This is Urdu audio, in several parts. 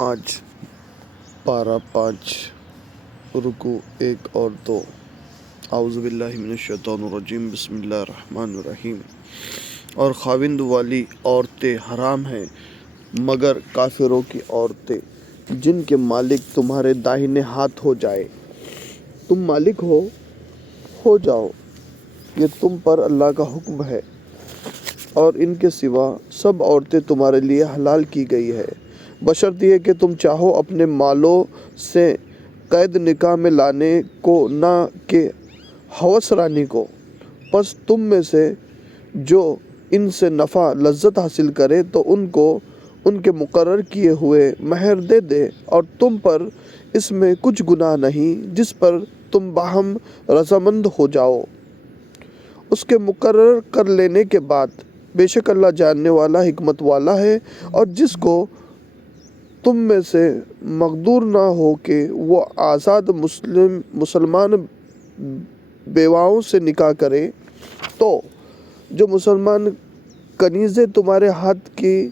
آج پارہ 5 رکوع 1 اور 2۔ اعوذ باللہ من الشیطان الرجیم، بسم اللہ الرحمن الرحیم۔ اور خاوند والی عورتیں حرام ہیں مگر کافروں کی عورتیں جن کے مالک تمہارے داہنے ہاتھ ہو جائے۔ تم مالک ہو جاؤ، یہ تم پر اللہ کا حکم ہے، اور ان کے سوا سب عورتیں تمہارے لیے حلال کی گئی ہے، بشرط یہ کہ تم چاہو اپنے مالوں سے قید نکاح میں لانے کو نہ کہ ہوس رانی کو۔ پس تم میں سے جو ان سے نفع لذت حاصل کرے تو ان کو ان کے مقرر کیے ہوئے مہر دے دے، اور تم پر اس میں کچھ گناہ نہیں جس پر تم باہم رضامند ہو جاؤ۔ اس کے مقرر کر لینے کے بعد بے شک اللہ جاننے والا حکمت والا ہے۔ اور جس کو تم میں سے مقدور نہ ہو کہ وہ آزاد مسلمان بیواؤں سے نکاح کرے، تو جو مسلمان کنیزیں تمہارے ہاتھ کی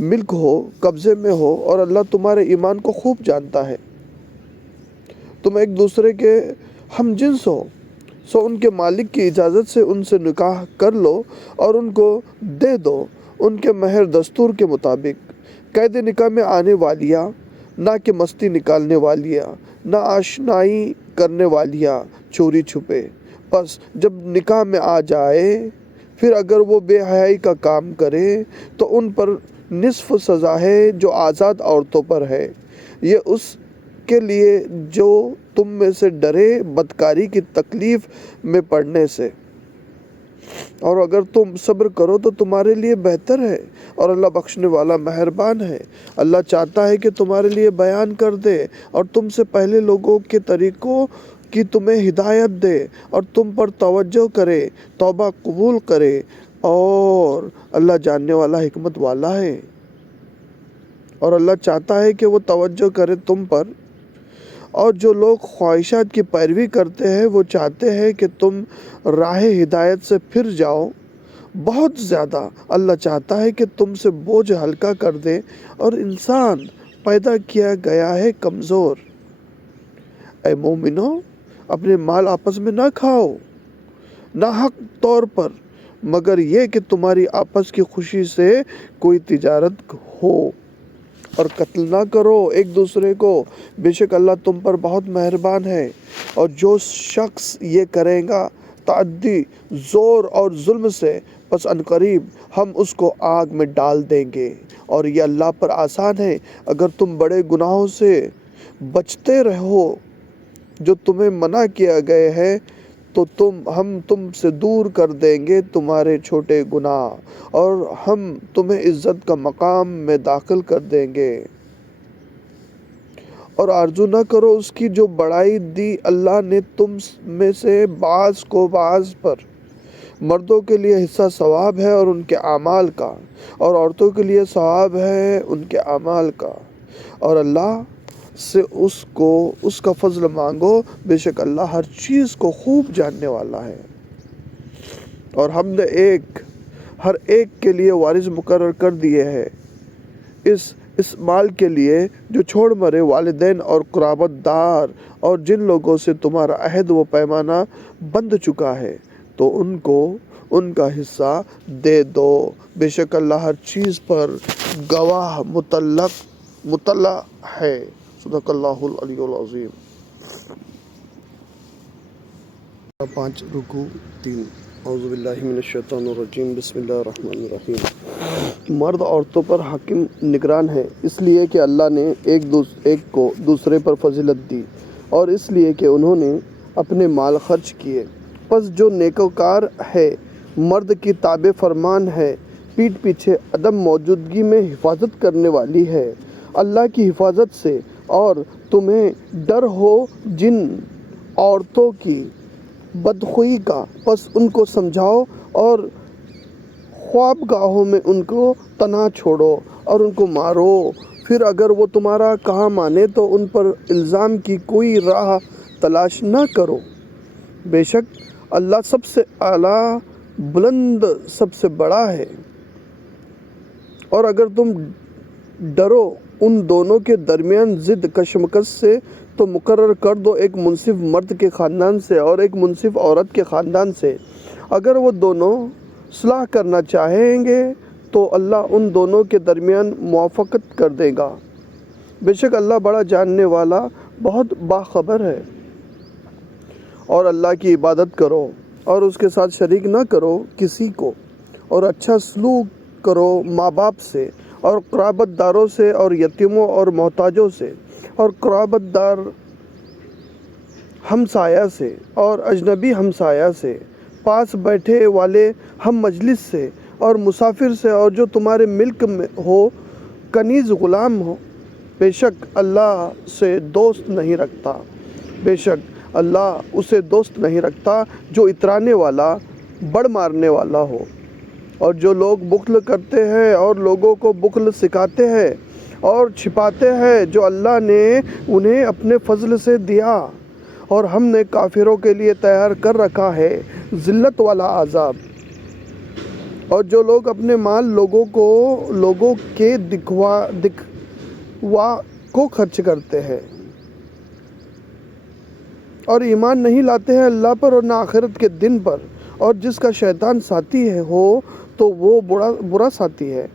ملک ہو، قبضے میں ہو، اور اللہ تمہارے ایمان کو خوب جانتا ہے، تم ایک دوسرے کے ہم جنس ہو، سو ان کے مالک کی اجازت سے ان سے نکاح کر لو اور ان کو دے دو ان کے مہر دستور کے مطابق۔ قید نکاح میں آنے والیاں نہ کہ مستی نکالنے والیاں، نہ آشنائی کرنے والیاں چوری چھپے۔ پس جب نکاح میں آ جائے پھر اگر وہ بے حیائی کا کام کرے تو ان پر نصف سزا ہے جو آزاد عورتوں پر ہے، یہ اس کے لیے جو تم میں سے ڈرے بدکاری کی تکلیف میں پڑنے سے، اور اگر تم صبر کرو تو تمہارے لیے بہتر ہے، اور اللہ بخشنے والا مہربان ہے۔ اللہ چاہتا ہے کہ تمہارے لیے بیان کر دے اور تم سے پہلے لوگوں کے طریقوں کی تمہیں ہدایت دے، اور تم پر توجہ کرے، توبہ قبول کرے، اور اللہ جاننے والا حکمت والا ہے۔ اور اللہ چاہتا ہے کہ وہ توجہ کرے تم پر، اور جو لوگ خواہشات کی پیروی کرتے ہیں وہ چاہتے ہیں کہ تم راہ ہدایت سے پھر جاؤ بہت زیادہ۔ اللہ چاہتا ہے کہ تم سے بوجھ ہلکا کر دے، اور انسان پیدا کیا گیا ہے کمزور۔ اے مومنو، اپنے مال آپس میں نہ کھاؤ ناحق طور پر، مگر یہ کہ تمہاری آپس کی خوشی سے کوئی تجارت ہو، اور قتل نہ کرو ایک دوسرے کو، بے شک اللہ تم پر بہت مہربان ہے۔ اور جو شخص یہ کرے گا تعدی، زور اور ظلم سے، پس عنقریب ہم اس کو آگ میں ڈال دیں گے، اور یہ اللہ پر آسان ہے۔ اگر تم بڑے گناہوں سے بچتے رہو جو تمہیں منع کیا گئے ہے تو ہم تم سے دور کر دیں گے تمہارے چھوٹے گناہ، اور ہم تمہیں عزت کا مقام میں داخل کر دیں گے۔ اور آرزو نہ کرو اس کی جو بڑائی دی اللہ نے تم میں سے بعض کو بعض پر۔ مردوں کے لیے حصہ ثواب ہے اور ان کے اعمال کا، اور عورتوں کے لیے ثواب ہے ان کے اعمال کا، اور اللہ سے اس کا فضل مانگو، بے شک اللہ ہر چیز کو خوب جاننے والا ہے۔ اور ہم نے ہر ایک کے لیے وارث مقرر کر دیے ہیں اس مال کے لیے جو چھوڑ مرے، والدین اور قرابت دار، اور جن لوگوں سے تمہارا عہد و پیمانہ بند چکا ہے، تو ان کو ان کا حصہ دے دو، بے شک اللہ ہر چیز پر گواہ مطلع ہے۔ صدق اللہ العلی العظیم۔ 5 رکوع 3۔ اعوذ باللہ من الشیطان الرجیم، بسم اللہ الرحمن الرحیم۔ مرد عورتوں پر حاکم نگران ہے، اس لیے کہ اللہ نے ایک کو دوسرے پر فضیلت دی، اور اس لیے کہ انہوں نے اپنے مال خرچ کیے۔ پس جو نیکوکار ہے، مرد کی تابع فرمان ہے، پیٹھ پیچھے عدم موجودگی میں حفاظت کرنے والی ہے اللہ کی حفاظت سے، اور تمہیں ڈر ہو جن عورتوں کی بدخوئی کا، پس ان کو سمجھاؤ اور خوابگاہوں میں ان کو تنہا چھوڑو اور ان کو مارو۔ پھر اگر وہ تمہارا کہا مانے تو ان پر الزام کی کوئی راہ تلاش نہ کرو، بے شک اللہ سب سے اعلیٰ، بلند، سب سے بڑا ہے۔ اور اگر تم ڈرو ان دونوں کے درمیان ضد کشمکش سے تو مقرر کر دو ایک منصف مرد کے خاندان سے اور ایک منصف عورت کے خاندان سے۔ اگر وہ دونوں صلح کرنا چاہیں گے تو اللہ ان دونوں کے درمیان موافقت کر دے گا۔ بے شک اللہ بڑا جاننے والا بہت باخبر ہے۔ اور اللہ کی عبادت کرو اور اس کے ساتھ شریک نہ کرو کسی کو، اور اچھا سلوک کرو ماں باپ سے اور قرابت داروں سے اور یتیموں اور محتاجوں سے اور قرابت دار ہمسایہ سے اور اجنبی ہمسایہ سے، پاس بیٹھے والے ہم مجلس سے اور مسافر سے، اور جو تمہارے ملک میں ہو، کنیز غلام ہو۔ بے شک اللہ سے دوست نہیں رکھتا، بے شک اللہ اسے دوست نہیں رکھتا جو اترانے والا، بڑ مارنے والا ہو۔ اور جو لوگ بخل کرتے ہیں اور لوگوں کو بخل سکھاتے ہیں اور چھپاتے ہیں جو اللہ نے انہیں اپنے فضل سے دیا، اور ہم نے کافروں کے لیے تیار کر رکھا ہے ذلت والا عذاب۔ اور جو لوگ اپنے مال لوگوں کے دکھوا کو خرچ کرتے ہیں اور ایمان نہیں لاتے ہیں اللہ پر اور نہ آخرت کے دن پر، اور جس کا شیطان ساتھی ہو تو وہ برا ساتھی ہے۔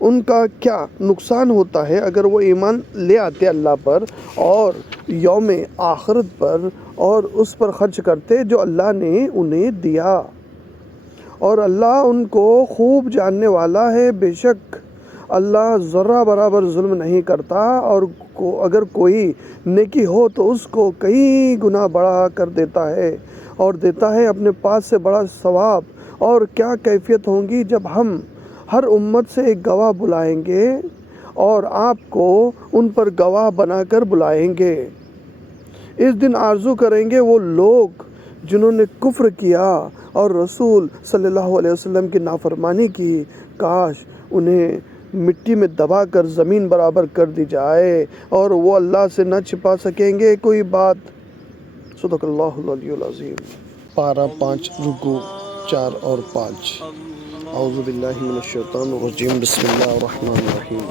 ان کا کیا نقصان ہوتا ہے اگر وہ ایمان لے آتے اللہ پر اور یوم آخرت پر اور اس پر خرچ کرتے جو اللہ نے انہیں دیا۔ اور اللہ ان کو خوب جاننے والا ہے۔ بے شک اللہ ذرہ برابر ظلم نہیں کرتا، اور اگر کوئی نیکی ہو تو اس کو کئی گنا بڑھا کر دیتا ہے اور دیتا ہے اپنے پاس سے بڑا ثواب۔ اور کیا کیفیت ہوں گی جب ہم ہر امت سے ایک گواہ بلائیں گے اور آپ کو ان پر گواہ بنا کر بلائیں گے۔ اس دن آرزو کریں گے وہ لوگ جنہوں نے کفر کیا اور رسول صلی اللہ علیہ وسلم کی نافرمانی کی، کاش انہیں مٹی میں دبا کر زمین برابر کر دی جائے، اور وہ اللہ سے نہ چھپا سکیں گے کوئی بات۔ صدق اللہ العلی العظیم۔ پارہ 5 رکوع 4 اور 5۔ اعوذ باللہ من الشیطان الرجیم، بسم اللہ الرحمن الرحیم۔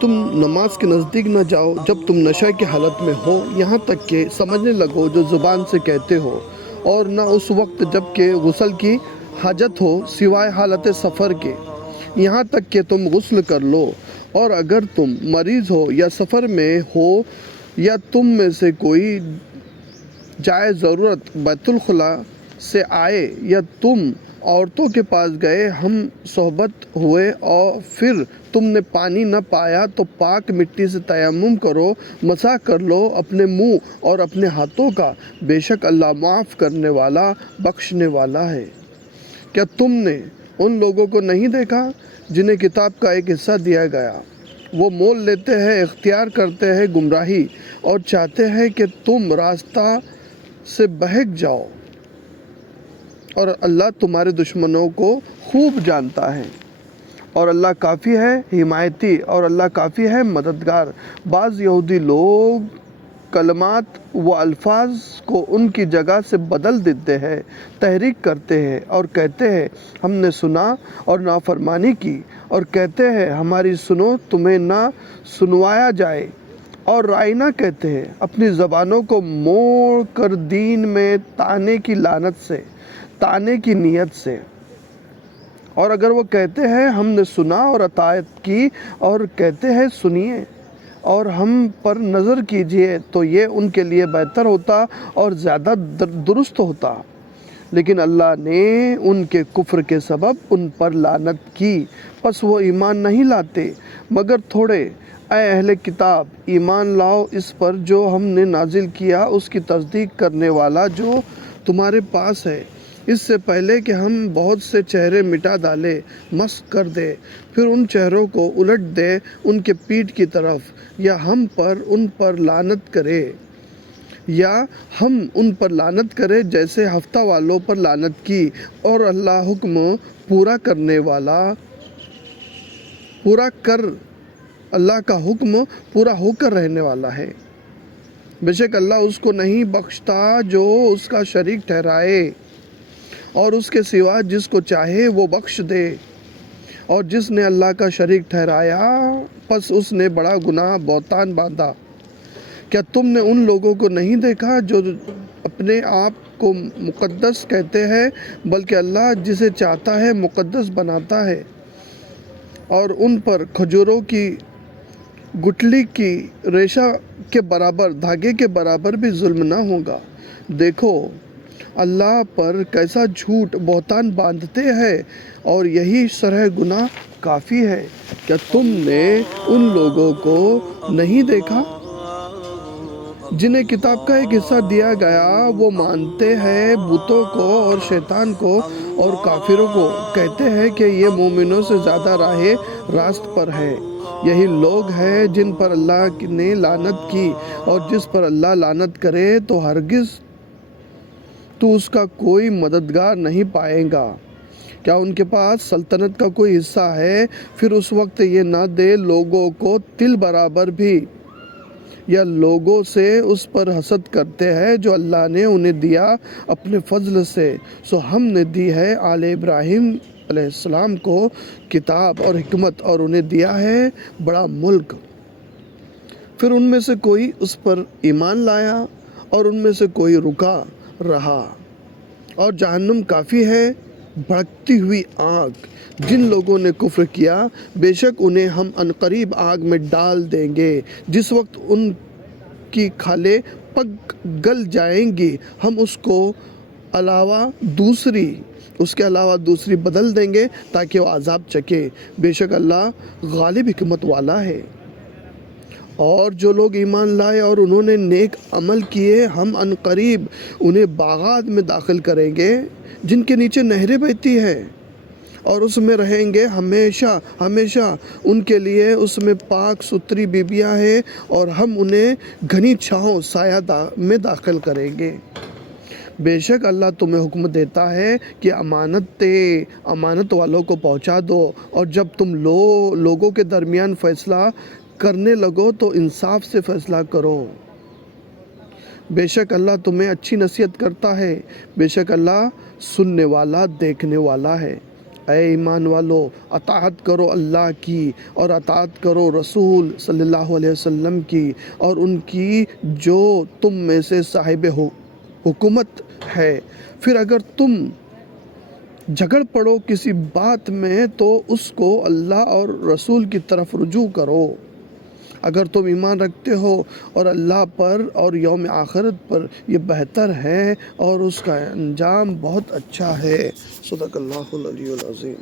تم نماز کے نزدیک نہ جاؤ جب تم نشے کی حالت میں ہو، یہاں تک کہ سمجھنے لگو جو زبان سے کہتے ہو، اور نہ اس وقت جب کہ غسل کی حاجت ہو سوائے حالت سفر کے، یہاں تک کہ تم غسل کر لو۔ اور اگر تم مریض ہو یا سفر میں ہو یا تم میں سے کوئی جائے ضرورت بیت الخلاء سے آئے یا تم عورتوں کے پاس گئے ہم صحبت ہوئے اور پھر تم نے پانی نہ پایا تو پاک مٹی سے تیمم کرو، مسح کر لو اپنے منہ اور اپنے ہاتھوں کا، بے شک اللہ معاف کرنے والا بخشنے والا ہے۔ کیا تم نے ان لوگوں کو نہیں دیکھا جنہیں کتاب کا ایک حصہ دیا گیا؟ وہ مول لیتے ہیں، اختیار کرتے ہیں گمراہی اور چاہتے ہیں کہ تم راستہ سے بہک جاؤ، اور اللہ تمہارے دشمنوں کو خوب جانتا ہے۔ اور اللہ کافی ہے حمایتی، اور اللہ کافی ہے مددگار۔ بعض یہودی لوگ کلمات و الفاظ کو ان کی جگہ سے بدل دیتے ہیں، تحریک کرتے ہیں اور کہتے ہیں ہم نے سنا اور نافرمانی کی، اور کہتے ہیں ہماری سنو تمہیں نہ سنوایا جائے، اور رائنا کہتے ہیں اپنی زبانوں کو موڑ کر دین میں طعنے کی لعنت سے، طعنے کی نیت سے۔ اور اگر وہ کہتے ہیں ہم نے سنا اور اطاعت کی، اور کہتے ہیں سنیے اور ہم پر نظر کیجئے، تو یہ ان کے لیے بہتر ہوتا اور زیادہ درست ہوتا، لیکن اللہ نے ان کے کفر کے سبب ان پر لعنت کی، پس وہ ایمان نہیں لاتے مگر تھوڑے۔ اے اہل کتاب، ایمان لاؤ اس پر جو ہم نے نازل کیا، اس کی تصدیق کرنے والا جو تمہارے پاس ہے، اس سے پہلے کہ ہم بہت سے چہرے مٹا ڈالے، مسخ کر دے، پھر ان چہروں کو الٹ دے ان کے پیٹھ کی طرف، یا ہم پر ان پر لعنت کرے، یا ہم ان پر لعنت کرے جیسے ہفتہ والوں پر لعنت کی۔ اور اللہ حکم اللہ کا حکم پورا ہو کر رہنے والا ہے۔ بے شک اللہ اس کو نہیں بخشتا جو اس کا شریک ٹھہرائے، اور اس کے سوا جس کو چاہے وہ بخش دے۔ اور جس نے اللہ کا شریک ٹھہرایا پس اس نے بڑا گناہ بہتان باندھا۔ کیا تم نے ان لوگوں کو نہیں دیکھا جو اپنے آپ کو مقدس کہتے ہیں، بلکہ اللہ جسے چاہتا ہے مقدس بناتا ہے، اور ان پر کھجوروں کی گٹھلی کی ریشہ کے برابر، دھاگے کے برابر بھی ظلم نہ ہوگا۔ دیکھو اللہ پر کیسا جھوٹ بہتان باندھتے ہیں، اور یہی شرح گناہ کافی ہے۔ کیا تم نے ان لوگوں کو نہیں دیکھا جنہیں کتاب کا ایک حصہ دیا گیا؟ وہ مانتے ہیں بتوں کو اور شیطان کو اور کافروں کو، کہتے ہیں کہ یہ مومنوں سے زیادہ راہ راست پر ہے۔ یہی لوگ ہیں جن پر اللہ نے لعنت کی، اور جس پر اللہ لعنت کرے تو ہرگز تو اس کا کوئی مددگار نہیں پائے گا۔ کیا ان کے پاس سلطنت کا کوئی حصہ ہے؟ پھر اس وقت یہ نہ دے لوگوں کو تل برابر بھی، یا لوگوں سے اس پر حسد کرتے ہیں جو اللہ نے انہیں دیا اپنے فضل سے۔ سو ہم نے دی ہے آل ابراہیم علیہ السلام کو کتاب اور حکمت، اور انہیں دیا ہے بڑا ملک۔ پھر ان میں سے کوئی اس پر ایمان لایا اور ان میں سے کوئی رکا رہا، اور جہنم کافی ہے بھڑکتی ہوئی آگ۔ جن لوگوں نے کفر کیا بے شک انہیں ہم عنقریب آگ میں ڈال دیں گے، جس وقت ان کی کھالیں پک گل جائیں گی، ہم اس کے علاوہ دوسری بدل دیں گے تاکہ وہ عذاب چکے۔ بے شک اللہ غالب حکمت والا ہے۔ اور جو لوگ ایمان لائے اور انہوں نے نیک عمل کیے، ہم عنقریب انہیں باغات میں داخل کریں گے جن کے نیچے نہریں بہتی ہیں، اور اس میں رہیں گے ہمیشہ ہمیشہ۔ ان کے لیے اس میں پاک ستھری بیویاں ہیں، اور ہم انہیں گھنی چھاؤں سایہ میں داخل کریں گے۔ بے شک اللہ تمہیں حکم دیتا ہے کہ امانت والوں کو پہنچا دو، اور جب تم لوگوں کے درمیان فیصلہ کرنے لگو تو انصاف سے فیصلہ کرو۔ بے شک اللہ تمہیں اچھی نصیحت کرتا ہے، بے شک اللہ سننے والا دیکھنے والا ہے۔ اے ایمان والو، اطاعت کرو اللہ کی، اور اطاعت کرو رسول صلی اللہ علیہ وسلم کی، اور ان کی جو تم میں سے صاحب حکومت ہے۔ پھر اگر تم جھگڑ پڑو کسی بات میں تو اس کو اللہ اور رسول کی طرف رجوع کرو۔ اگر تم ایمان رکھتے ہو اور اللہ پر اور یوم آخرت پر، یہ بہتر ہے اور اس کا انجام بہت اچھا ہے۔ صدق اللہ العلی العظیم۔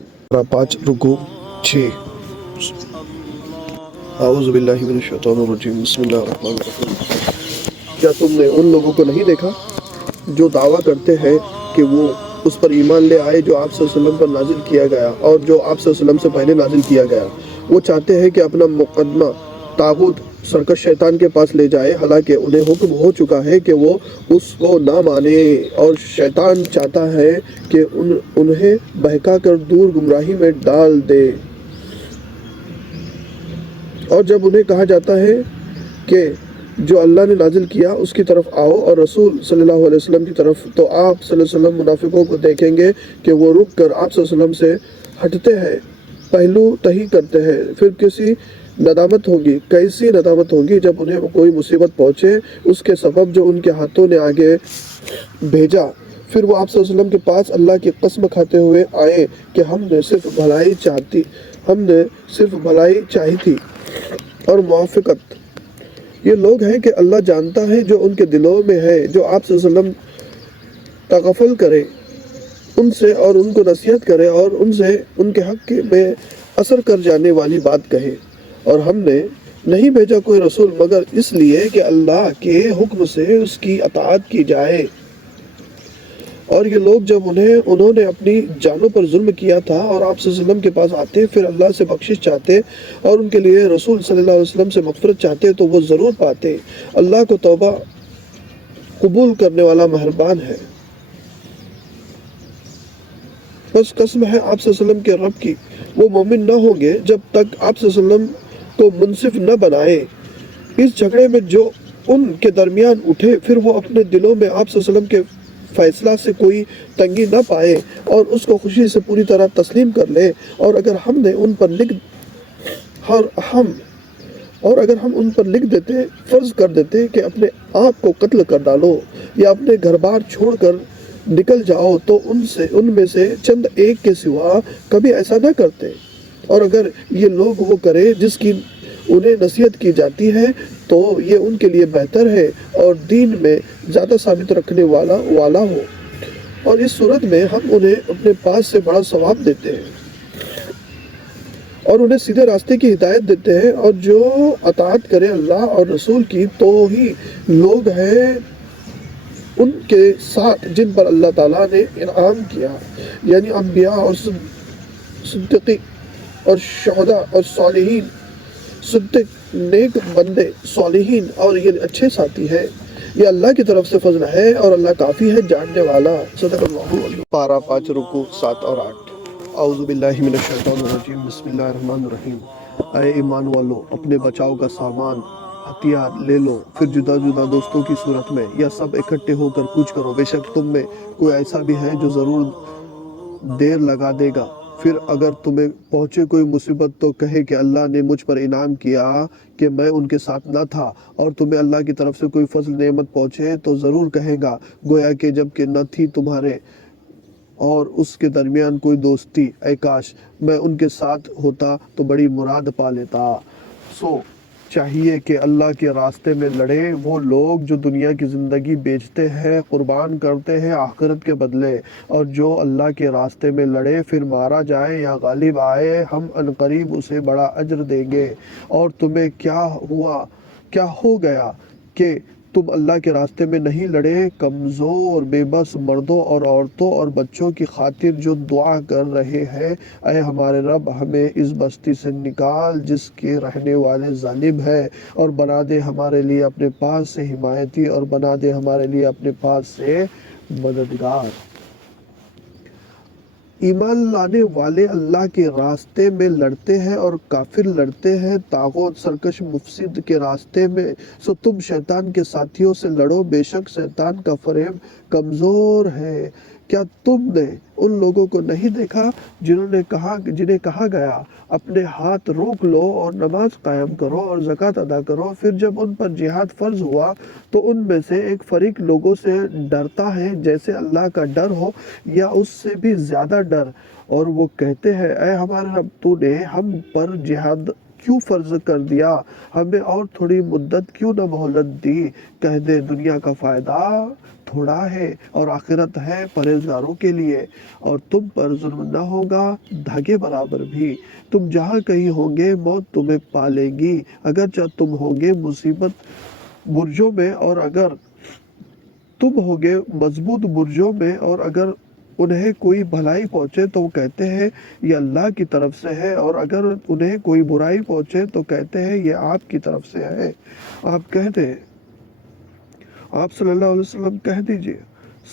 5 رکوع 6۔ اعوذ باللہ من الشیطان الرجیم، بسم اللہ الرحمن الرحیم۔ کیا تم نے ان لوگوں کو نہیں دیکھا جو دعویٰ کرتے ہیں کہ وہ اس پر ایمان لے آئے جو آپ صلی اللہ علیہ وسلم پر نازل کیا گیا اور جو آپ صلی اللہ علیہ وسلم سے پہلے نازل کیا گیا؟ وہ چاہتے ہیں کہ اپنا مقدمہ طاغوت سرکش شیطان کے پاس لے جائے، حالانکہ انہیں حکم ہو چکا ہے کہ وہ اس کو نہ مانے، اور شیطان چاہتا ہے کہ انہیں بہکا کر دور گمراہی میں ڈال دے۔ اور جب انہیں کہا جاتا ہے کہ جو اللہ نے نازل کیا اس کی طرف آؤ اور رسول صلی اللہ علیہ وسلم کی طرف، تو آپ صلی اللہ علیہ وسلم منافقوں کو دیکھیں گے کہ وہ رک کر آپ صلی اللہ علیہ وسلم سے ہٹتے ہیں، پہلو تہی کرتے ہیں۔ پھر کیسی ندامت ہوگی جب انہیں کوئی مصیبت پہنچے اس کے سبب جو ان کے ہاتھوں نے آگے بھیجا۔ پھر وہ آپ صلی اللہ علیہ وسلم کے پاس اللہ کی قسم کھاتے ہوئے آئے کہ ہم نے صرف بھلائی چاہی تھی اور موافقت۔ یہ لوگ ہیں کہ اللہ جانتا ہے جو ان کے دلوں میں ہے۔ جو آپ صلی اللہ علیہ وسلم تغافل کرے ان سے اور ان کو نصیحت کرے اور ان سے ان کے حق میں اثر کر جانے والی بات کہے۔ اور ہم نے نہیں بھیجا کوئی رسول مگر اس لیے کہ اللہ کے حکم سے اس کی اطاعت کی جائے۔ اور یہ لوگ جب انہوں نے اپنی جانوں پر ظلم کیا تھا اور آپ صلی اللہ علیہ وسلم کے پاس آتے، پھر اللہ سے بخشش چاہتے اور ان کے لیے رسول صلی اللہ علیہ وسلم سے مغفرت چاہتے تو وہ ضرور پاتے۔ اللہ کو توبہ قبول کرنے والا مہربان ہے۔ بس قسم ہے آپ صلی اللہ علیہ وسلم کے رب کی، وہ مومن نہ ہوں گے جب تک آپ صلی اللہ علیہ وسلم کو منصف نہ بنائے۔ اس جھگڑے میں جو ان کے درمیان اٹھے، پھر وہ اپنے دلوں میں آپ صلی اللہ علیہ وسلم کے فیصلہ سے کوئی تنگی نہ پائے اور اس کو خوشی سے پوری طرح تسلیم کر لے، اور اگر ہم ان پر لکھ دیتے، فرض کر دیتے کہ اپنے آپ کو قتل کر ڈالو یا اپنے گھر بار چھوڑ کر نکل جاؤ، تو ان میں سے چند ایک کے سوا کبھی ایسا نہ کرتے، اور اگر یہ لوگ وہ کرے جس کی انہیں نصیحت کی جاتی ہے تو یہ ان کے لیے بہتر ہے اور دین میں زیادہ ثابت رکھنے والا ہو، اور اس صورت میں ہم انہیں اپنے پاس سے بڑا ثواب دیتے ہیں اور انہیں سیدھے راستے کی ہدایت دیتے ہیں، اور جو اطاعت کرے اللہ اور رسول کی تو ہی لوگ ہیں ان کے ساتھ جن پر اللہ تعالیٰ نے انعام کیا، یعنی انبیاء اور صدیقین اور شہداء اور صالحین، صدق نیک بندے صالحین، اور یہ اچھے ساتھی ہیں۔ یہ اللہ کی طرف سے فضل ہے اور اللہ کافی ہے جاننے والا۔ صدق اللہ۔ پارہ 5 رکوع 7 اور 8۔ اعوذ باللہ من الشیطان الرجیم، بسم اللہ الرحمن الرحیم۔ اے ایمان والو، اپنے بچاؤ کا سامان ہتھیار لے لو، پھر جدا جدا دوستوں کی صورت میں یا سب اکٹھے ہو کر کوچ کرو، بے شک تم میں کوئی ایسا بھی ہے جو ضرور دیر لگا دے گا۔ پھر اگر تمہیں پہنچے کوئی مصیبت تو کہے کہ اللہ نے مجھ پر انعام کیا کہ میں ان کے ساتھ نہ تھا، اور تمہیں اللہ کی طرف سے کوئی فضل نعمت پہنچے تو ضرور کہے گا گویا کہ جب کہ نہ تھی تمہارے اور اس کے درمیان کوئی دوستی، اے کاش میں ان کے ساتھ ہوتا تو بڑی مراد پا لیتا۔ سو چاہیے کہ اللہ کے راستے میں لڑے وہ لوگ جو دنیا کی زندگی بیچتے ہیں، قربان کرتے ہیں آخرت کے بدلے، اور جو اللہ کے راستے میں لڑے پھر مارا جائے یا غالب آئے، ہم عنقریب اسے بڑا اجر دیں گے۔ اور تمہیں کیا ہو گیا کہ تم اللہ کے راستے میں نہیں لڑے؟ کمزور بے بس مردوں اور عورتوں اور بچوں کی خاطر جو دعا کر رہے ہیں، اے ہمارے رب ہمیں اس بستی سے نکال جس کے رہنے والے ظالم ہیں، اور بنا دے ہمارے لیے اپنے پاس سے حمایتی، اور بنا دے ہمارے لیے اپنے پاس سے مددگار۔ ایمان لانے والے اللہ کے راستے میں لڑتے ہیں اور کافر لڑتے ہیں طاغوت سرکش مفسد کے راستے میں، سو تم شیطان کے ساتھیوں سے لڑو، بے شک شیطان کا فریب کمزور ہے۔ کیا تم نے ان لوگوں کو نہیں دیکھا جنہیں کہا گیا اپنے ہاتھ روک لو اور نماز قائم کرو اور زکوٰۃ ادا کرو، پھر جب ان پر جہاد فرض ہوا تو ان میں سے ایک فریق لوگوں سے ڈرتا ہے جیسے اللہ کا ڈر ہو یا اس سے بھی زیادہ ڈر، اور وہ کہتے ہیں اے ہمارے رب تو نے ہم پر جہاد کیوں فرض کر دیا، ہمیں اور تھوڑی مدت کیوں نہ مہلت دی۔ کہہ دے دنیا کا فائدہ تھوڑا ہے اور آخرت ہے پرہیزگاروں کے لیے، اور تم پر ظلم نہ ہوگا دھاگے برابر بھی۔ تم جہاں کہیں ہوں گے موت تمہیں پالے گی، اگرچہ تم ہوگے مصیبت برجوں میں، اور اگر تم ہوگے مضبوط برجوں میں، اور اگر انہیں کوئی بھلائی پہنچے تو وہ کہتے ہیں یہ اللہ کی طرف سے ہے، اور اگر انہیں کوئی برائی پہنچے تو کہتے ہیں یہ آپ کی طرف سے ہے۔ آپ صلی اللہ علیہ وسلم کہہ دیجئے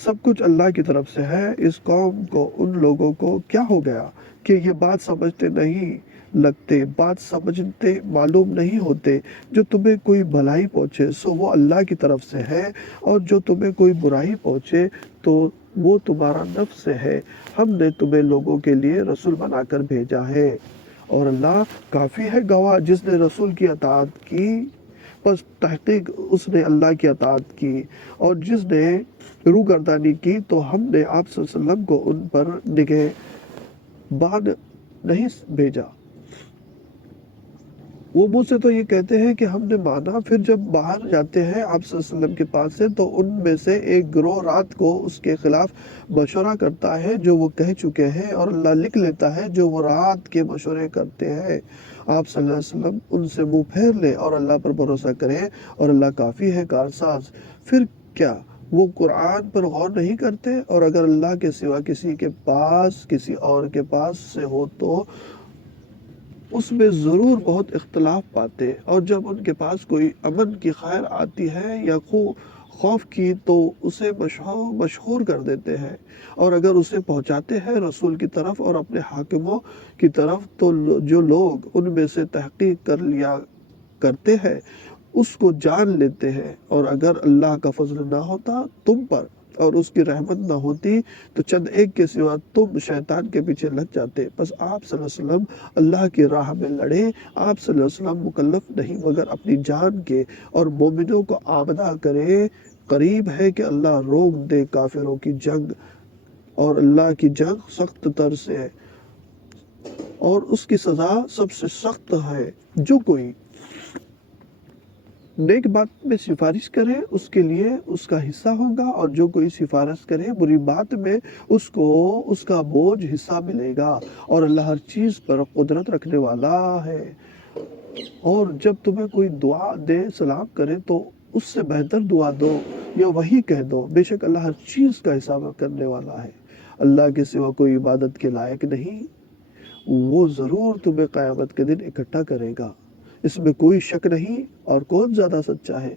سب کچھ اللہ کی طرف سے ہے۔ اس قوم کو، ان لوگوں کو کیا ہو گیا کہ یہ بات سمجھتے نہیں لگتے، بات سمجھتے معلوم نہیں ہوتے؟ جو تمہیں کوئی بھلائی پہنچے سو وہ اللہ کی طرف سے ہے، اور جو تمہیں کوئی برائی پہنچے تو وہ تمہارا نفس سے ہے۔ ہم نے تمہیں لوگوں کے لیے رسول بنا کر بھیجا ہے، اور اللہ کافی ہے گواہ جس نے رسول کی اطاعت کی، پس تحقیق اس نے اللہ کی اطاعت کی، اور جس نے روگردانی کی تو ہم نے آپ صلی اللہ علیہ وسلم کو ان پر نگہبان نہیں بھیجا۔ وہ مجھ سے تو یہ کہتے ہیں کہ ہم نے مانا، پھر جب باہر جاتے ہیں آپ صلی اللہ علیہ وسلم کے پاس سے تو ان میں سے ایک گروہ رات کو اس کے خلاف مشورہ کرتا ہے جو وہ کہہ چکے ہیں، اور اللہ لکھ لیتا ہے جو وہ رات کے مشورے کرتے ہیں۔ آپ صلی اللہ علیہ وسلم ان سے منہ پھیر لیں اور اللہ پر بھروسہ کریں، اور اللہ کافی ہے کارساز۔ پھر کیا وہ قرآن پر غور نہیں کرتے؟ اور اگر اللہ کے سوا کسی اور کے پاس سے ہو تو اس میں ضرور بہت اختلاف پاتے، اور جب ان کے پاس کوئی امن کی خیر آتی ہے یا خوف کی تو اسے مشہور کر دیتے ہیں، اور اگر اسے پہنچاتے ہیں رسول کی طرف اور اپنے حاکموں کی طرف تو جو لوگ ان میں سے تحقیق کر لیا کرتے ہیں اس کو جان لیتے ہیں، اور اگر اللہ کا فضل نہ ہوتا تم پر اور اس کی رحمت نہ ہوتی تو چند ایک کے سوا تم شیطان کے پیچھے لگ جاتے۔ بس آپ صلی اللہ علیہ وسلم اللہ کی راہ میں لڑے۔ آپ صلی اللہ علیہ وسلم مکلف نہیں مگر اپنی جان کے، اور مومنوں کو آمدہ کرے۔ قریب ہے کہ اللہ روک دے کافروں کی جنگ، اور اللہ کی جنگ سخت تر سے ہے، اور اس کی سزا سب سے سخت ہے۔ جو کوئی نیک بات میں سفارش کرے اس کے لیے اس کا حصہ ہوگا، اور جو کوئی سفارش کرے بری بات میں اس کو اس کا بوجھ حصہ ملے گا، اور اللہ ہر چیز پر قدرت رکھنے والا ہے۔ اور جب تمہیں کوئی دعا دے سلام کرے تو اس سے بہتر دعا دو یا وہی کہہ دو، بے شک اللہ ہر چیز کا حساب کرنے والا ہے۔ اللہ کے سوا کوئی عبادت کے لائق نہیں، وہ ضرور تمہیں قیامت کے دن اکٹھا کرے گا، اس میں کوئی شک نہیں۔ اور کون زیادہ سچا ہے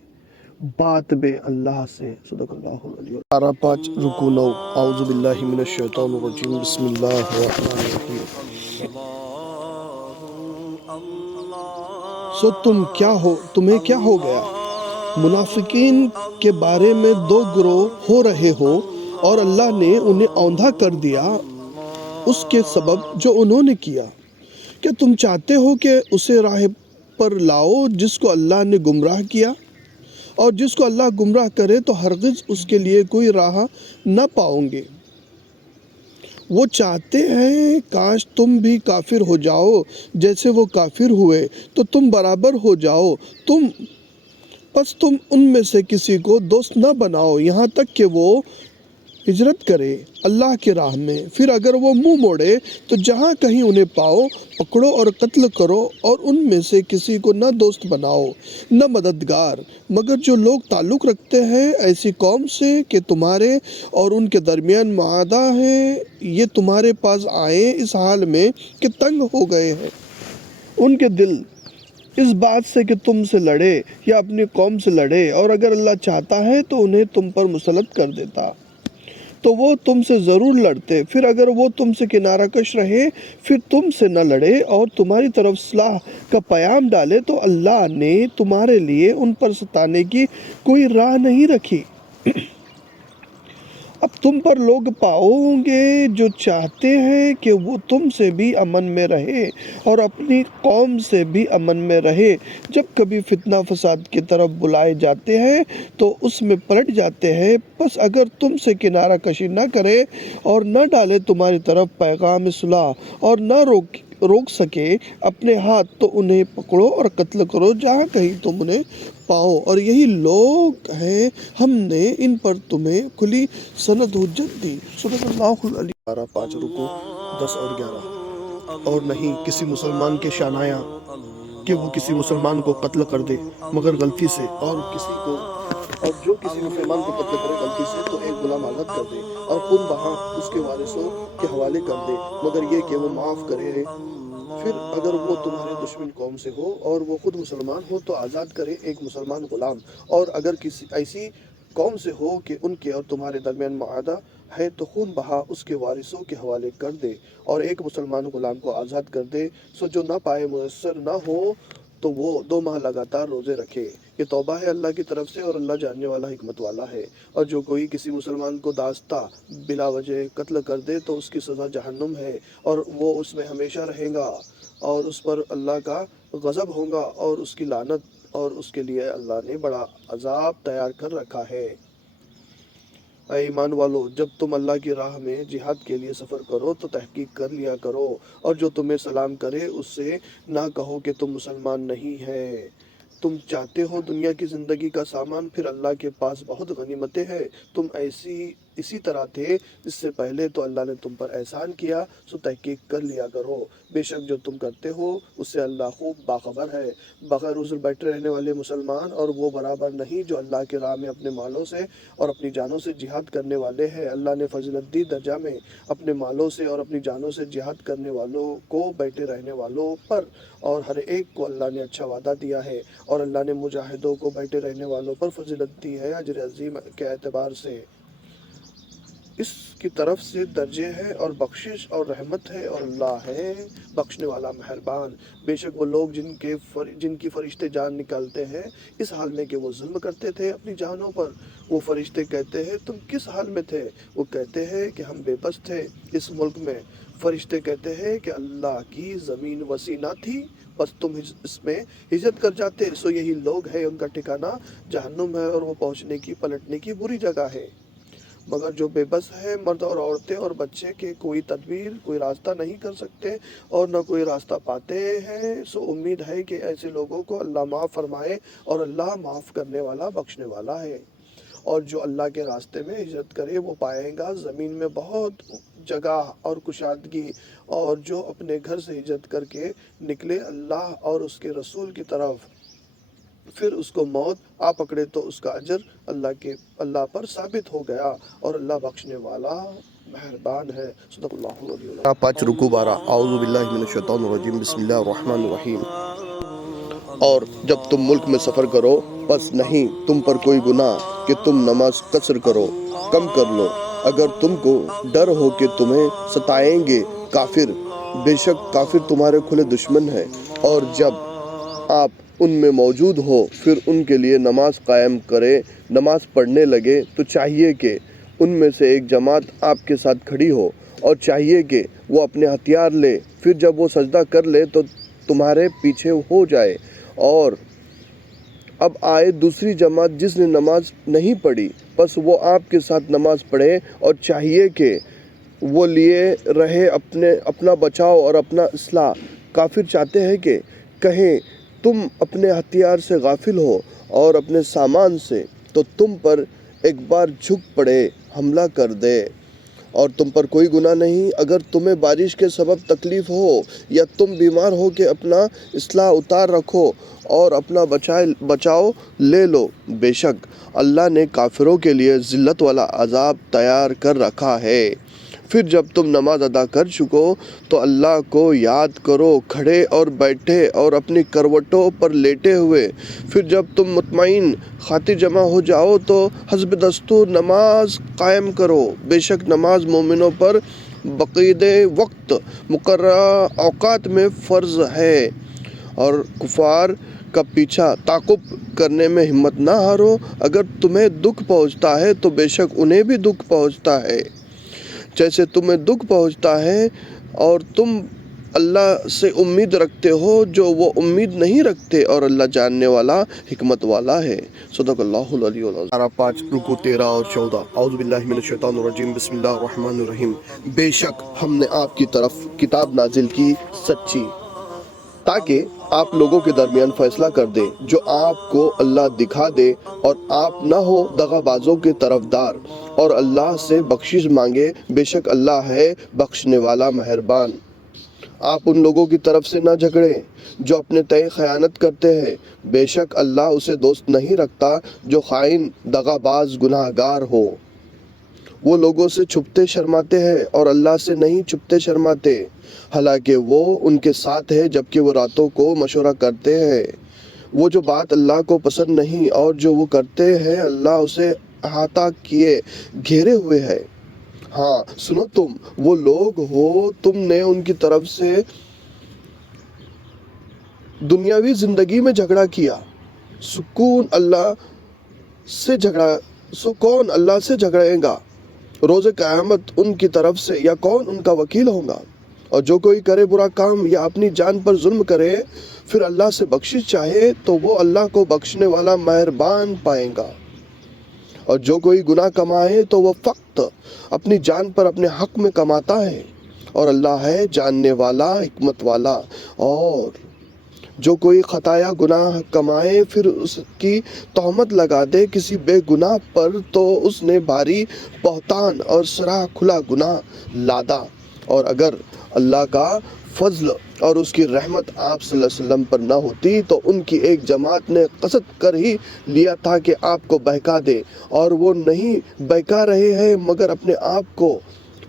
بات میں اللہ سے؟ صدق اللہ علیہ۔ پارہ 5 رکوع 9۔ اعوذ باللہ من الشیطان الرجیم، بسم اللہ الرحمن الرحیم۔ سو تمہیں کیا ہو گیا؟ منافقین کے بارے میں دو گروہ ہو رہے ہو، اور اللہ نے انہیں اوندھا کر دیا اس کے سبب جو انہوں نے کیا۔ کیا تم چاہتے ہو کہ اسے راہ پر لاؤ جس کو اللہ نے گمراہ کیا؟ اور جس کو اللہ گمراہ کرے تو ہرگز اس کے لیے کوئی راہ نہ پاؤں گے۔ وہ چاہتے ہیں کاش تم بھی کافر ہو جاؤ جیسے وہ کافر ہوئے تو تم برابر ہو جاؤ۔ پس تم ان میں سے کسی کو دوست نہ بناؤ یہاں تک کہ وہ ہجرت کرے اللہ کی راہ میں، پھر اگر وہ منہ موڑے تو جہاں کہیں انہیں پاؤ پکڑو اور قتل کرو، اور ان میں سے کسی کو نہ دوست بناؤ نہ مددگار، مگر جو لوگ تعلق رکھتے ہیں ایسی قوم سے کہ تمہارے اور ان کے درمیان معاہدہ ہے، یہ تمہارے پاس آئیں اس حال میں کہ تنگ ہو گئے ہیں ان کے دل اس بات سے کہ تم سے لڑے یا اپنی قوم سے لڑے، اور اگر اللہ چاہتا ہے تو انہیں تم پر مسلط کر دیتا تو وہ تم سے ضرور لڑتے، پھر اگر وہ تم سے کنارہ کش رہے پھر تم سے نہ لڑے اور تمہاری طرف صلاح کا پیام ڈالے تو اللہ نے تمہارے لیے ان پر ستانے کی کوئی راہ نہیں رکھی۔ اب تم پر لوگ پاؤ گے جو چاہتے ہیں کہ وہ تم سے بھی امن میں رہے اور اپنی قوم سے بھی امن میں رہے، جب کبھی فتنہ فساد کی طرف بلائے جاتے ہیں تو اس میں پلٹ جاتے ہیں۔ پس اگر تم سے کنارہ کشی نہ کرے اور نہ ڈالے تمہاری طرف پیغام صلح اور نہ روک سکے اپنے ہاتھ تو انہیں پکڑو اور قتل کرو جہاں کہیں تم انہیں پاؤ، اور یہی لوگ ہیں ہم نے ان پر تمہیں کھلی سند حجت دی۔ صدق اللہ علیہ۔ 5 رکوع 10 اور 11۔ اور نہیں کسی مسلمان کے شانایا کہ وہ کسی مسلمان کو قتل کر دے مگر غلطی سے، اور جو کسی مسلمان کو قتل کرے غلطی سے تو ایک غلام آزاد کر دے اور خون بہا اس کے وارثوں کے حوالے کر دے، مگر یہ کہ وہ معاف کرے۔ پھر اگر وہ تمہارے دشمن قوم سے ہو اور وہ خود مسلمان ہو تو آزاد کرے ایک مسلمان غلام، اور اگر کسی ایسی قوم سے ہو کہ ان کے اور تمہارے درمیان معاہدہ ہے تو خون بہا اس کے وارثوں کے حوالے کر دے اور ایک مسلمان غلام کو آزاد کر دے۔ سو جو نہ پائے میسر نہ ہو تو وہ 2 ماہ لگاتار روزے رکھے، یہ توبہ ہے اللہ کی طرف سے اور اللہ جاننے والا حکمت والا ہے۔ اور جو کوئی کسی مسلمان کو داستہ بلا وجہ قتل کر دے تو اس کی سزا جہنم ہے اور وہ اس میں ہمیشہ رہے گا، اور اس پر اللہ کا غضب ہوگا اور اس کی لعنت، اور اس کے لیے اللہ نے بڑا عذاب تیار کر رکھا ہے۔ اے ایمان والو، جب تم اللہ کی راہ میں جہاد کے لیے سفر کرو تو تحقیق کر لیا کرو، اور جو تمہیں سلام کرے اس سے نہ کہو کہ تم مسلمان نہیں ہے۔ تم چاہتے ہو دنیا کی زندگی کا سامان، پھر اللہ کے پاس بہت غنیمتیں ہیں۔ تم اسی طرح تھے اس سے پہلے تو اللہ نے تم پر احسان کیا، سو تحقیق کر لیا کرو، بے شک جو تم کرتے ہو اس سے اللہ خوب باخبر ہے۔ بغیر عذر بیٹھے رہنے والے مسلمان اور وہ برابر نہیں جو اللہ کی راہ میں اپنے مالوں سے اور اپنی جانوں سے جہاد کرنے والے ہیں۔ اللہ نے فضیلت دی درجہ میں اپنے مالوں سے اور اپنی جانوں سے جہاد کرنے والوں کو بیٹھے رہنے والوں پر، اور ہر ایک کو اللہ نے اچھا وعدہ دیا ہے، اور اللہ نے مجاہدوں کو بیٹھے رہنے والوں پر فضیلت دی ہے اجر عظیم کے اعتبار سے۔ اس کی طرف سے درجے ہے اور بخشش اور رحمت ہے، اور اللہ ہے بخشنے والا مہربان۔ بے شک وہ لوگ جن کی فرشتے جان نکالتے ہیں اس حال میں کہ وہ ظلم کرتے تھے اپنی جانوں پر، وہ فرشتے کہتے ہیں تم کس حال میں تھے؟ وہ کہتے ہیں کہ ہم بے بس تھے اس ملک میں۔ فرشتے کہتے ہیں کہ اللہ کی زمین وسیع نہ تھی بس تم اس میں ہجرت کر جاتے، سو یہی لوگ ہیں، ان کا ٹھکانہ جہنم ہے اور وہ پہنچنے کی پلٹنے کی بری جگہ ہے۔ مگر جو بے بس ہے، مرد اور عورتیں اور بچے، کے کوئی تدبیر، کوئی راستہ نہیں کر سکتے اور نہ کوئی راستہ پاتے ہیں، سو امید ہے کہ ایسے لوگوں کو اللہ معاف فرمائے، اور اللہ معاف کرنے والا بخشنے والا ہے۔ اور جو اللہ کے راستے میں ہجرت کرے وہ پائے گا زمین میں بہت جگہ اور کشادگی، اور جو اپنے گھر سے ہجرت کر کے نکلے اللہ اور اس کے رسول کی طرف، پھر اس کو موت آ پکڑے تو اس کا اجر اللہ پر ثابت ہو گیا، اور اللہ بخشنے والا مہربان ہے۔ صدق اللہ العلی العظیم۔ 5 رکوع 12 اعوذ باللہ من الشیطان الرجیم بسم اللہ الرحمن الرحیم۔ اور جب تم ملک میں سفر کرو پس نہیں تم پر کوئی گناہ کہ تم نماز قصر کرو، کم کر لو، اگر تم کو ڈر ہو کہ تمہیں ستائیں گے کافر، بے شک کافر تمہارے کھلے دشمن ہیں۔ اور جب آپ ان میں موجود ہو پھر ان کے لیے نماز قائم کرے، نماز پڑھنے لگے تو چاہیے کہ ان میں سے ایک جماعت آپ کے ساتھ کھڑی ہو، اور چاہیے کہ وہ اپنے ہتھیار لے، پھر جب وہ سجدہ کر لے تو تمہارے پیچھے ہو جائے۔ اور اب آئے دوسری جماعت جس نے نماز نہیں پڑھی، پس وہ آپ کے ساتھ نماز پڑھے، اور چاہیے کہ وہ لیے رہے اپنا بچاؤ اور اپنا اصلاح۔ کافر چاہتے ہیں کہ کہیں تم اپنے ہتھیار سے غافل ہو اور اپنے سامان سے، تو تم پر ایک بار جھک پڑے، حملہ کر دے، اور تم پر کوئی گناہ نہیں اگر تمہیں بارش کے سبب تکلیف ہو یا تم بیمار ہو کہ اپنا اصلاح اتار رکھو اور اپنا بچاؤ لے لو، بے شک اللہ نے کافروں کے لیے ذلت والا عذاب تیار کر رکھا ہے۔ پھر جب تم نماز ادا کر چکو تو اللہ کو یاد کرو کھڑے اور بیٹھے اور اپنی کروٹوں پر لیٹے ہوئے، پھر جب تم مطمئن خاطر جمع ہو جاؤ تو حسب دستور نماز قائم کرو، بے شک نماز مومنوں پر بقید وقت مقررہ اوقات میں فرض ہے۔ اور کفار کا پیچھا تعقب کرنے میں ہمت نہ ہارو، اگر تمہیں دکھ پہنچتا ہے تو بے شک انہیں بھی دکھ پہنچتا ہے جیسے تمہیں دکھ پہنچتا ہے، اور تم اللہ سے امید رکھتے ہو جو وہ امید نہیں رکھتے، اور اللہ جاننے والا حکمت والا ہے۔ صدق اللہ العلی العظیم۔ 5 رکوع 13 اور 14 اعوذ باللہ من الشیطان الرجیم بسم اللہ الرحمن الرحیم۔ بے شک ہم نے آپ کی طرف کتاب نازل کی سچی، تاکہ آپ لوگوں کے درمیان فیصلہ کر دے، جو آپ کو اللہ دکھا دے، اور آپ نہ ہو دغا بازوں کے طرفدار، اور اللہ سے بخشش مانگے، بے شک اللہ ہے بخشنے والا مہربان۔ آپ ان لوگوں کی طرف سے نہ جھگڑیں جو اپنے تئیں خیانت کرتے ہیں، بے شک اللہ اسے دوست نہیں رکھتا جو خائن، دغا باز، گناہ گار ہو۔ وہ لوگوں سے چھپتے شرماتے ہیں اور اللہ سے نہیں چھپتے شرماتے، حالانکہ وہ ان کے ساتھ ہے جبکہ وہ راتوں کو مشورہ کرتے ہیں۔ وہ جو بات اللہ کو پسند نہیں اور جو وہ کرتے ہیں اللہ اسے احاطہ کیے گھیرے ہوئے ہے۔ ہاں سنو، تم وہ لوگ ہو، تم نے ان کی طرف سے دنیاوی زندگی میں جھگڑا کیا، کون اللہ سے جھگڑے گا روز قیامت ان کی طرف سے، یا کون ان کا وکیل ہوگا؟ اور جو کوئی کرے برا کام یا اپنی جان پر ظلم کرے پھر اللہ سے بخشش چاہے تو وہ اللہ کو بخشنے والا مہربان پائے گا، اور جو کوئی گناہ کمائے تو وہ فقط اپنی جان پر اپنے حق میں کماتا ہے، اور اللہ ہے جاننے والا حکمت والا۔ اور جو کوئی خطایا گناہ کمائے پھر اس کی تہمت لگا دے کسی بے گناہ پر تو اس نے بھاری بہتان اور سرا کھلا گناہ لادا۔ اور اگر اللہ کا فضل اور اس کی رحمت آپ صلی اللہ علیہ وسلم پر نہ ہوتی تو ان کی ایک جماعت نے قصد کر ہی لیا تھا کہ آپ کو بہکا دے، اور وہ نہیں بہکا رہے ہیں مگر اپنے آپ کو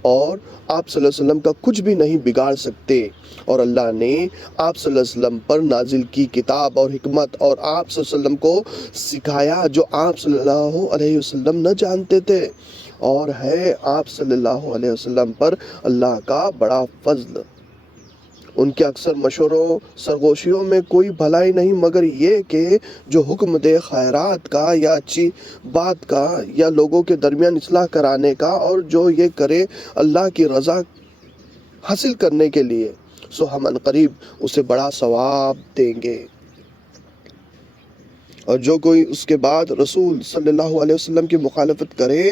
اور آپ صلی اللہ علیہ وسلم کا کچھ بھی نہیں بگاڑ سکتے۔ اور اللہ نے آپ صلی اللہ علیہ وسلم پر نازل کی کتاب اور حکمت اور آپ صلی اللہ علیہ وسلم کو سکھایا جو آپ صلی اللہ علیہ وسلم نہ جانتے تھے، اور ہے آپ صلی اللہ علیہ وسلم پر اللہ کا بڑا فضل۔ ان کے اکثر مشوروں سرگوشیوں میں کوئی بھلائی نہیں مگر یہ کہ جو حکم دے خیرات کا یا اچھی بات کا یا لوگوں کے درمیان اصلاح کرانے کا، اور جو یہ کرے اللہ کی رضا حاصل کرنے کے لیے، سو ہم عنقریب اسے بڑا ثواب دیں گے۔ اور جو کوئی اس کے بعد رسول صلی اللہ علیہ وسلم کی مخالفت کرے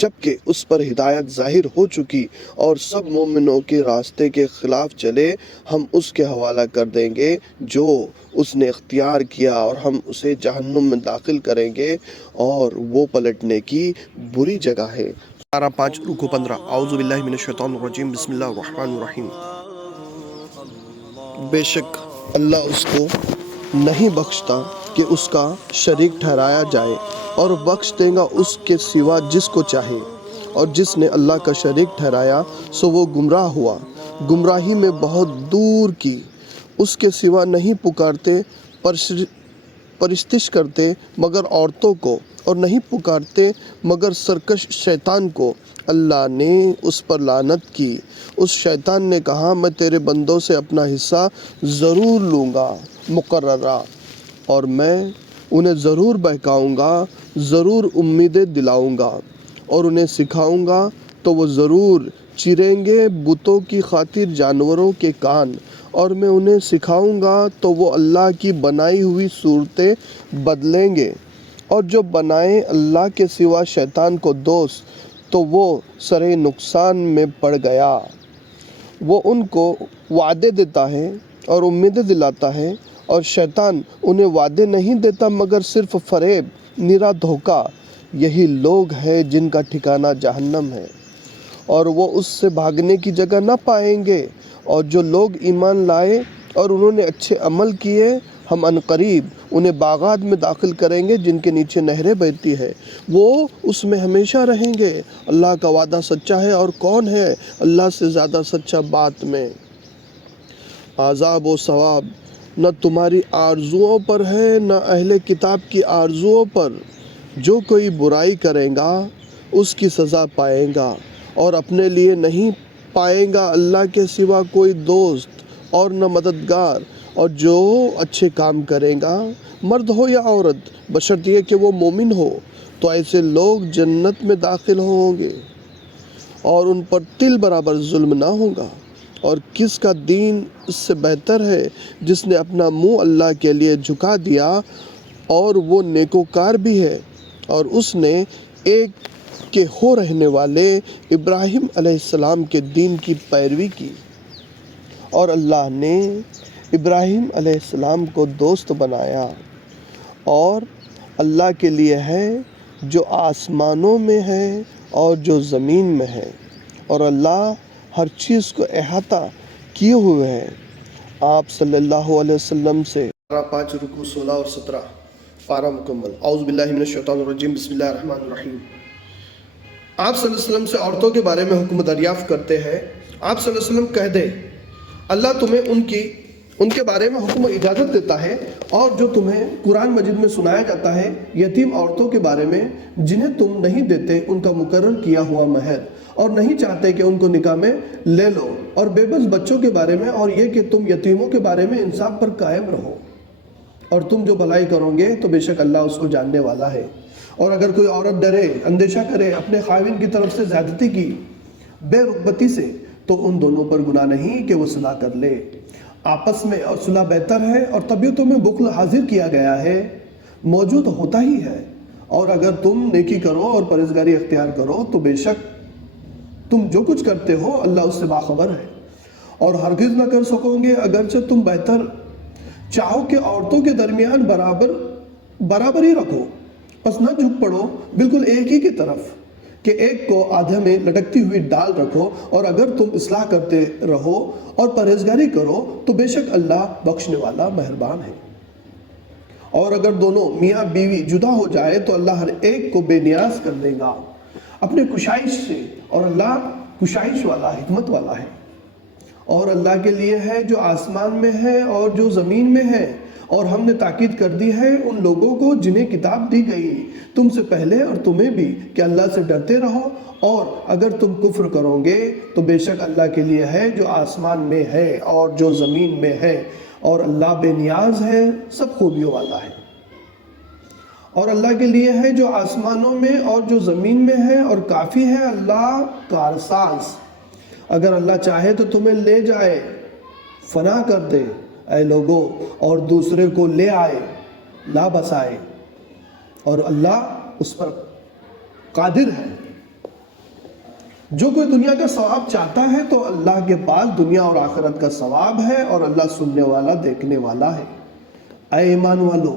جبکہ اس پر ہدایت ظاہر ہو چکی اور سب مومنوں کے راستے کے خلاف چلے، ہم اس کے حوالہ کر دیں گے جو اس نے اختیار کیا اور ہم اسے جہنم میں داخل کریں گے، اور وہ پلٹنے کی بری جگہ ہے۔ پارہ 5 رکو 15 اعوذ باللہ من الشیطان الرجیم بسم اللہ الرحمن الرحیم۔ بے شک اللہ اس کو نہیں بخشتا کہ اس کا شریک ٹھہرایا جائے، اور بخش دے گا اس کے سوا جس کو چاہے، اور جس نے اللہ کا شریک ٹھہرایا سو وہ گمراہ ہوا، گمراہی میں بہت دور کی۔ اس کے سوا نہیں پکارتے پرستش کرتے مگر عورتوں کو، اور نہیں پکارتے مگر سرکش شیطان کو۔ اللہ نے اس پر لعنت کی۔ اس شیطان نے کہا میں تیرے بندوں سے اپنا حصہ ضرور لوں گا مقررہ، اور میں انہیں ضرور بہکاؤں گا، ضرور امیدیں دلاؤں گا، اور انہیں سکھاؤں گا تو وہ ضرور چیریں گے بتوں کی خاطر جانوروں کے کان، اور میں انہیں سکھاؤں گا تو وہ اللہ کی بنائی ہوئی صورتیں بدلیں گے، اور جو بنائے اللہ کے سوا شیطان کو دوست تو وہ سرے نقصان میں پڑ گیا۔ وہ ان کو وعدے دیتا ہے اور امیدیں دلاتا ہے، اور شیطان انہیں وعدے نہیں دیتا مگر صرف فریب، نرا دھوکہ۔ یہی لوگ ہیں جن کا ٹھکانہ جہنم ہے، اور وہ اس سے بھاگنے کی جگہ نہ پائیں گے۔ اور جو لوگ ایمان لائے اور انہوں نے اچھے عمل کیے، ہم عنقریب انہیں باغات میں داخل کریں گے جن کے نیچے نہریں بہتی ہے، وہ اس میں ہمیشہ رہیں گے۔ اللہ کا وعدہ سچا ہے، اور کون ہے اللہ سے زیادہ سچا بات میں۔ عذاب و ثواب نہ تمہاری آرزوؤں پر ہے نہ اہل کتاب کی آرزوؤں پر۔ جو کوئی برائی کرے گا اس کی سزا پائے گا، اور اپنے لیے نہیں پائے گا اللہ کے سوا کوئی دوست اور نہ مددگار۔ اور جو اچھے کام کرے گا، مرد ہو یا عورت، بشرط یہ کہ وہ مومن ہو، تو ایسے لوگ جنت میں داخل ہوں گے، اور ان پر تل برابر ظلم نہ ہوگا۔ اور کس کا دین اس سے بہتر ہے جس نے اپنا منہ اللہ کے لیے جھکا دیا، اور وہ نیکوکار بھی ہے۔ اور اس نے ایک کے ہو رہنے والے ابراہیم علیہ السلام کے دین کی پیروی کی، اور اللہ نے ابراہیم علیہ السلام کو دوست بنایا۔ اور اللہ کے لیے ہے جو آسمانوں میں ہے اور جو زمین میں ہے، اور اللہ ہر چیز کو احاطہ کیے ہوئے ہے۔ آپ صلی اللہ علیہ وسلم سے پارہ 5 رکو 16 اور 17 پارہ مکمل۔ اعوذ باللہ من الشیطان الرجیم بسم اللہ الرحمن الرحیم۔ آپ صلی اللہ علیہ وسلم سے عورتوں کے بارے میں حکم دریافت کرتے ہیں۔ آپ صلی اللہ علیہ وسلم کہہ دے اللہ تمہیں ان کے بارے میں حکم و اجازت دیتا ہے، اور جو تمہیں قرآن مجید میں سنایا جاتا ہے یتیم عورتوں کے بارے میں جنہیں تم نہیں دیتے ان کا مقرر کیا ہوا مہر، اور نہیں چاہتے کہ ان کو نکاح میں لے لو، اور بے بس بچوں کے بارے میں، اور یہ کہ تم یتیموں کے بارے میں انصاف پر قائم رہو، اور تم جو بھلائی کرو گے تو بے شک اللہ اس کو جاننے والا ہے۔ اور اگر کوئی عورت ڈرے، اندیشہ کرے اپنے خاوند کی طرف سے زیادتی کی بے رغبتی سے، تو ان دونوں پر گناہ نہیں کہ وہ صلح کر لے آپس میں، اور صلح بہتر ہے، اور طبیعتوں میں بخل حاضر کیا گیا ہے، موجود ہوتا ہی ہے۔ اور اگر تم نیکی کرو اور پرہیزگاری اختیار کرو تو بے شک تم جو کچھ کرتے ہو اللہ اس سے باخبر ہے۔ اور ہرگز نہ کر سکو گے اگرچہ تم بہتر چاہو کہ عورتوں کے درمیان برابر ہی رکھو، پس نہ جھک پڑو بالکل ایک ہی کی طرف کہ ایک کو آدھے میں لٹکتی ہوئی ڈال رکھو۔ اور اگر تم اصلاح کرتے رہو اور پرہیزگاری کرو تو بے شک اللہ بخشنے والا مہربان ہے۔ اور اگر دونوں میاں بیوی جدا ہو جائے تو اللہ ہر ایک کو بے نیاز کر دے گا اپنے کشائش سے، اور اللہ کشائش والا، حکمت والا ہے۔ اور اللہ کے لیے ہے جو آسمان میں ہے اور جو زمین میں ہے، اور ہم نے تاکید کر دی ہے ان لوگوں کو جنہیں کتاب دی گئی تم سے پہلے اور تمہیں بھی، کہ اللہ سے ڈرتے رہو، اور اگر تم کفر کرو گے تو بے شک اللہ کے لیے ہے جو آسمان میں ہے اور جو زمین میں ہے، اور اللہ بے نیاز ہے، سب خوبیوں والا ہے۔ اور اللہ کے لیے ہے جو آسمانوں میں اور جو زمین میں ہے، اور کافی ہے اللہ کارساز۔ اگر اللہ چاہے تو تمہیں لے جائے، فنا کر دے اے لوگوں، اور دوسرے کو لے آئے، لا بسائے، اور اللہ اس پر قادر ہے۔ جو کوئی دنیا کا ثواب چاہتا ہے تو اللہ کے پاس دنیا اور آخرت کا ثواب ہے، اور اللہ سننے والا دیکھنے والا ہے۔ اے ایمان والو،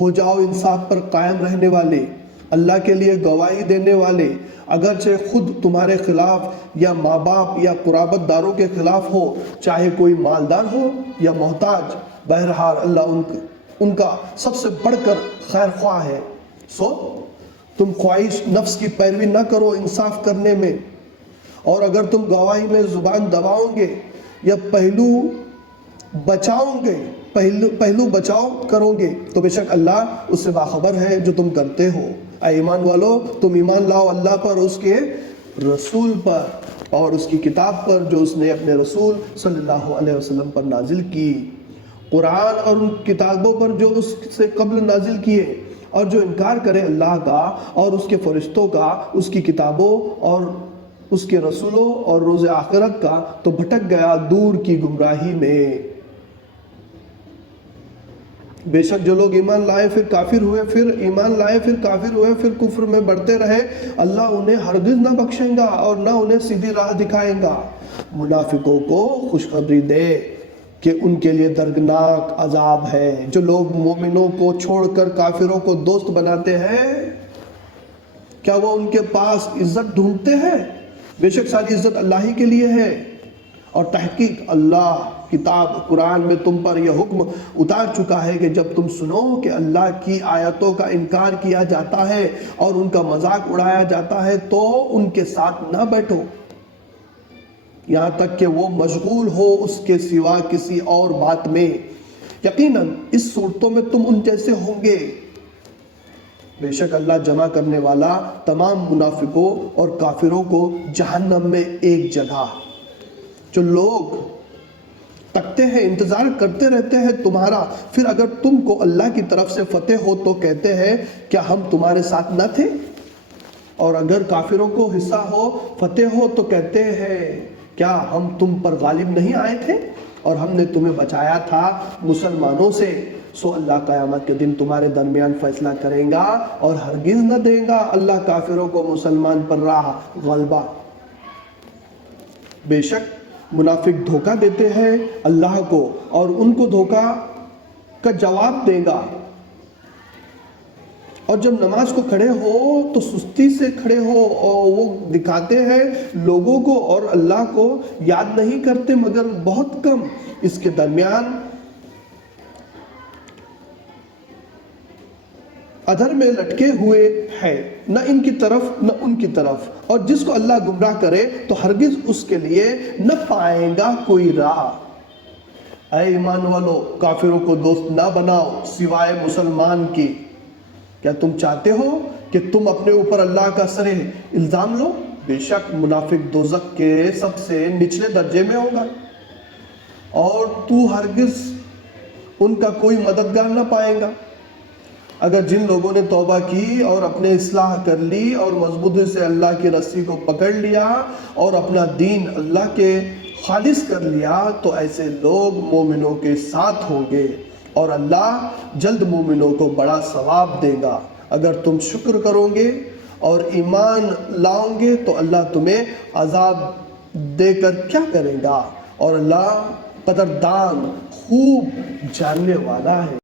ہو جاؤ انصاف پر قائم رہنے والے، اللہ کے لیے گواہی دینے والے، اگرچہ خود تمہارے خلاف یا ماں باپ یا قرابت داروں کے خلاف ہو، چاہے کوئی مالدار ہو یا محتاج، بہرحال اللہ ان کا سب سے بڑھ کر خیر خواہ ہے۔ سو تم خواہش نفس کی پیروی نہ کرو انصاف کرنے میں، اور اگر تم گواہی میں زبان دباؤ گے یا پہلو بچاؤ کرو گے تو بے شک اللہ اس سے باخبر ہے جو تم کرتے ہو۔ اے ایمان والو، تم ایمان لاؤ اللہ پر، اس کے رسول پر اور اس کی کتاب پر جو اس نے اپنے رسول صلی اللہ علیہ وسلم پر نازل کی، قرآن اور ان کتابوں پر جو اس سے قبل نازل کیے، اور جو انکار کرے اللہ کا اور اس کے فرشتوں کا، اس کی کتابوں اور اس کے رسولوں اور روز آخرت کا، تو بھٹک گیا دور کی گمراہی میں۔ بے شک جو لوگ ایمان لائے پھر کافر ہوئے، پھر کفر میں بڑھتے رہے، اللہ انہیں ہرگز نہ بخشیں گا اور نہ انہیں سیدھی راہ دکھائیں گا۔ منافقوں کو خوشخبری دے کہ ان کے لیے دردناک عذاب ہے۔ جو لوگ مومنوں کو چھوڑ کر کافروں کو دوست بناتے ہیں، کیا وہ ان کے پاس عزت ڈھونڈتے ہیں؟ بے شک ساری عزت اللہ ہی کے لیے ہے، اور تحقیق اللہ کتاب قرآن میں تم پر یہ حکم اتار چکا ہے کہ جب تم سنو کہ اللہ کی آیتوں کا انکار کیا جاتا ہے اور ان کا مذاق اڑایا جاتا ہے تو ان کے ساتھ نہ بیٹھو یہاں تک کہ وہ مشغول ہو اس کے سوا کسی اور بات میں۔ یقیناً اس صورتوں میں تم ان جیسے ہوں گے۔ بے شک اللہ جمع کرنے والا تمام منافقوں اور کافروں کو جہنم میں ایک جگہ۔ جو لوگ تکتے ہیں، انتظار کرتے رہتے ہیں تمہارا، پھر اگر تم کو اللہ کی طرف سے فتح ہو تو کہتے ہیں کیا ہم تمہارے ساتھ نہ تھے؟ اور اگر کافروں کو حصہ ہو، فتح ہو، تو کہتے ہیں کیا ہم تم پر غالب نہیں آئے تھے اور ہم نے تمہیں بچایا تھا مسلمانوں سے؟ سو اللہ قیامت کے دن تمہارے درمیان فیصلہ کرے گا اور ہرگز نہ دے گا اللہ کافروں کو مسلمان پر راہ غلبہ۔ بے شک منافق دھوکہ دیتے ہیں اللہ کو اور ان کو دھوکہ کا جواب دے گا، اور جب نماز کو کھڑے ہو تو سستی سے کھڑے ہو، اور وہ دکھاتے ہیں لوگوں کو اور اللہ کو یاد نہیں کرتے مگر بہت کم۔ اس کے درمیان ادھر میں لٹکے ہوئے ہیں، نہ ان کی طرف نہ ان کی طرف، اور جس کو اللہ گمراہ کرے تو ہرگز اس کے لیے نہ پائے گا کوئی راہ۔ اے ایمان والو، کافروں کو دوست نہ بناؤ سوائے مسلمان کی۔ کیا تم چاہتے ہو کہ تم اپنے اوپر اللہ کا سرے الزام لو؟ بے شک منافق دوزخ کے سب سے نچلے درجے میں ہوگا، اور تو ہرگز ان کا کوئی مددگار نہ پائے گا۔ اگر جن لوگوں نے توبہ کی اور اپنے اصلاح کر لی اور مضبوطی سے اللہ کی رسی کو پکڑ لیا اور اپنا دین اللہ کے خالص کر لیا تو ایسے لوگ مومنوں کے ساتھ ہوں گے، اور اللہ جلد مومنوں کو بڑا ثواب دے گا۔ اگر تم شکر کرو گے اور ایمان لاؤ گے تو اللہ تمہیں عذاب دے کر کیا کرے گا، اور اللہ قدردان خوب جاننے والا ہے۔